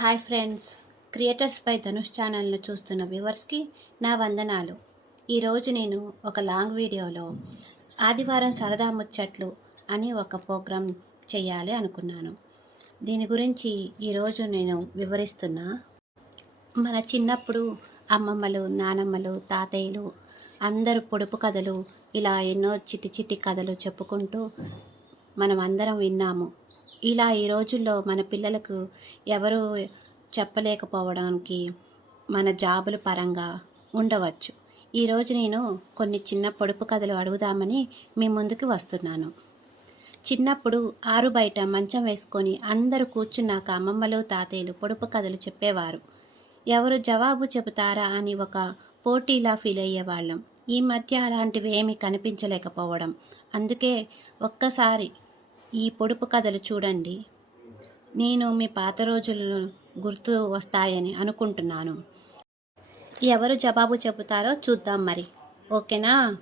Hi friends. Creators by Dhanush ఛానల్ను చూస్తున్న వ్యూవర్స్కి నా వందనాలు. ఈరోజు నేను ఒక లాంగ్ వీడియోలో ఆదివారం సరదా ముచ్చట్లు అని ఒక ప్రోగ్రాం చేయాలి అనుకున్నాను. దీని గురించి ఈరోజు నేను వివరిస్తున్నా. మన చిన్నప్పుడు అమ్మమ్మలు నానమ్మలు తాతయ్యలు అందరూ పొడుపు కథలు ఇలా ఎన్నో చిటి చిటి కథలు చెప్పుకుంటూ మనం అందరం విన్నాము. ఇలా ఈ రోజుల్లో మన పిల్లలకు ఎవరు చెప్పలేకపోవడానికి మన జాబుల పరంగా ఉండవచ్చు. ఈరోజు నేను కొన్ని చిన్న పొడుపు కథలు అడుగుదామని మీ ముందుకు వస్తున్నాను. చిన్నప్పుడు ఆరు బయట మంచం వేసుకొని అందరూ కూర్చున్నాక అమ్మమ్మలు తాతయ్యలు పొడుపు కథలు చెప్పేవారు. ఎవరు జవాబు చెబుతారా అని ఒక పోటీలా ఫీల్ అయ్యేవాళ్ళం. ఈ మధ్య అలాంటివి ఏమీ కనిపించలేకపోవడం. అందుకే ఒక్కసారి ఈ పొడుపు కథలు చూడండి. నేను మీ పాత రోజులను గుర్తు వస్తాయని అనుకుంటున్నాను. ఎవరు జవాబు చెబుతారో చూద్దాం మరి. ఓకేనా?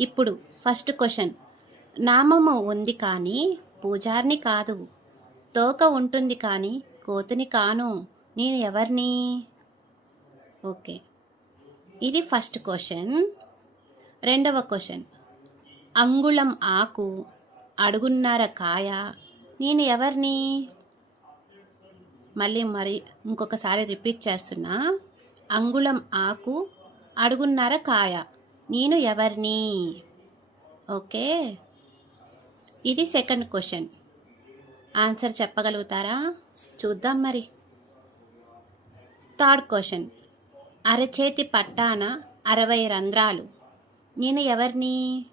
ఇప్పుడు ఫస్ట్ క్వశ్చన్. నామము ఉంది కానీ పూజారిని కాదు. తోక ఉంటుంది కానీ కోతిని కాను. నేను ఎవరిని? ఓకే. ఇది ఫస్ట్ క్వశ్చన్. రెండవ క్వశ్చన్. అంగుళం ఆకు అడుగున్నర కాయ? నేను ఎవరిని? మళ్ళీ మరి ఇంకొకసారి రిపీట్ చేస్తున్నా. అంగుళం ఆకు అడుగున్నర కాయ? నేను ఎవరిని? ఓకే. ఇది సెకండ్ క్వశ్చన్. ఆన్సర్ చెప్పగలుగుతారా? చూద్దాం మరి. Third question. అరచేతి పట్టాన అరవై రంధ్రాలు. నేను ఎవరిని?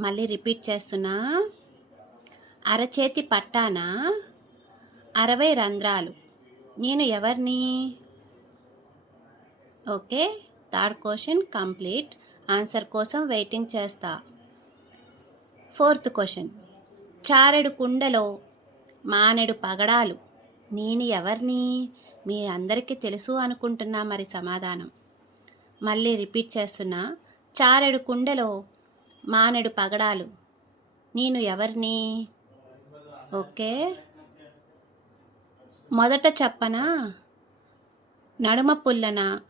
మళ్ళీ రిపీట్ చేస్తున్నా. అరచేతి పట్టాన? అరవై రంధ్రాలు. నేను ఎవరిని? Okay third question complete. Answer కోసం వెయిటింగ్ చేస్తా. Fourth question. చారెడు కుండలో మానెడు పగడాలు. నేను ఎవరిని? మీ అందరికీ తెలుసు అనుకుంటున్నా మరి సమాధానం. మళ్ళీ రిపీట్ చేస్తున్నా. చారెడు కుండలో మానడు పగడాలు. నేను ఎవరిని? ఓకే. మొదట చెప్పన? నడుమ పుల్లన?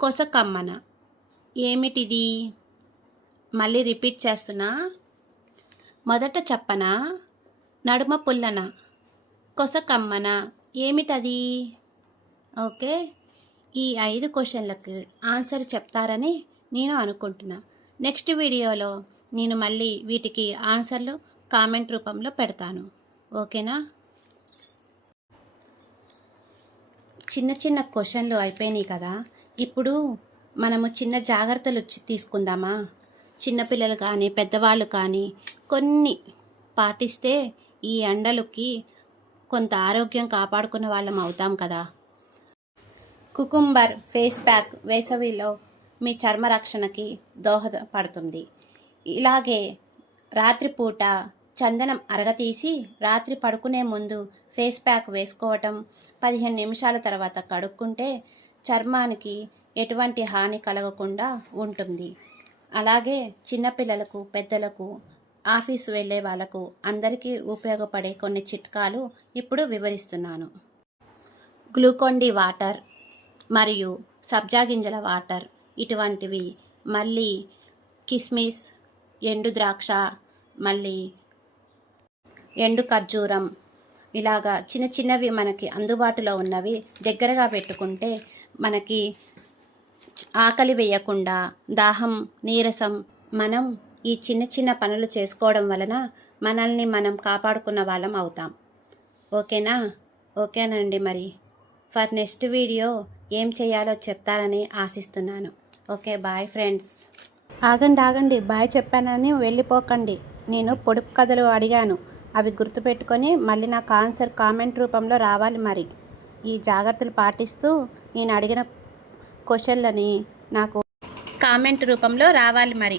కొసకమ్మన? ఏమిటిది? మళ్ళీ రిపీట్ చేస్తున్నా? మొదట చెప్పన? నడుమ పుల్లన? కొసకమ్మన? ఏమిటది? ఓకే. ఈ ఐదు క్వశ్చన్లకు ఆన్సర్ చెప్తారని నేను అనుకుంటున్నా. నెక్స్ట్ వీడియోలో నేను మళ్ళీ వీటికి ఆన్సర్లు కామెంట్ రూపంలో పెడతాను. ఓకేనా? చిన్న చిన్న క్వశ్చన్లు అయిపోయినాయి కదా. ఇప్పుడు మనము చిన్న జాగ్రత్తలు తీసుకుందామా? చిన్నపిల్లలు కానీ పెద్దవాళ్ళు కానీ కొన్ని పాటిస్తే ఈ ఎండలకి కొంత ఆరోగ్యం కాపాడుకున్న వాళ్ళం అవుతాం కదా. కుకుంబర్ ఫేస్ ప్యాక్ వేసవిలో మీ చర్మ రక్షణకి దోహదపడుతుంది ఇలాగే రాత్రిపూట చందనం అరగతీసి రాత్రి పడుకునే ముందు ఫేస్ ప్యాక్ వేసుకోవటం పదిహేను నిమిషాల తర్వాత కడుక్కుంటే చర్మానికి ఎటువంటి హాని కలగకుండా ఉంటుంది. అలాగే చిన్నపిల్లలకు పెద్దలకు ఆఫీస్ వెళ్ళే వాళ్ళకు అందరికీ ఉపయోగపడే కొన్ని చిట్కాలు ఇప్పుడు వివరిస్తున్నాను. గ్లూకోండి వాటర్ మరియు సబ్జా గింజల వాటర్ ఇటువంటివి. మళ్ళీ కిస్మిస్ ఎండు ద్రాక్ష మళ్ళీ ఎండు ఖర్జూరం. ఇలాగా చిన్న చిన్నవి మనకి అందుబాటులో ఉన్నవి దగ్గరగా పెట్టుకుంటే మనకి ఆకలి వేయకుండా దాహం నీరసం మనం ఈ చిన్న చిన్న పనులు చేసుకోవడం వలన మనల్ని మనం కాపాడుకున్న వాళ్ళం అవుతాం. ఓకేనా? ఓకేనండి మరి. ఫర్ నెక్స్ట్ వీడియో ఏం చేయాలో చెప్తారని ఆశిస్తున్నాను. Okay bye friends. ఆగండి ఆగండి బాయ్ చెప్పానని వెళ్ళిపోకండి. నేను పొడుపు కథలు అడిగాను. అవి గుర్తుపెట్టుకొని మళ్ళీ నాకు ఆన్సర్ కామెంట్ రూపంలో రావాలి మరి. ఈ జాగ్రత్తలు పాటిస్తూ నేను అడిగిన క్వశ్చన్లని నాకు కామెంట్ రూపంలో రావాలి మరి.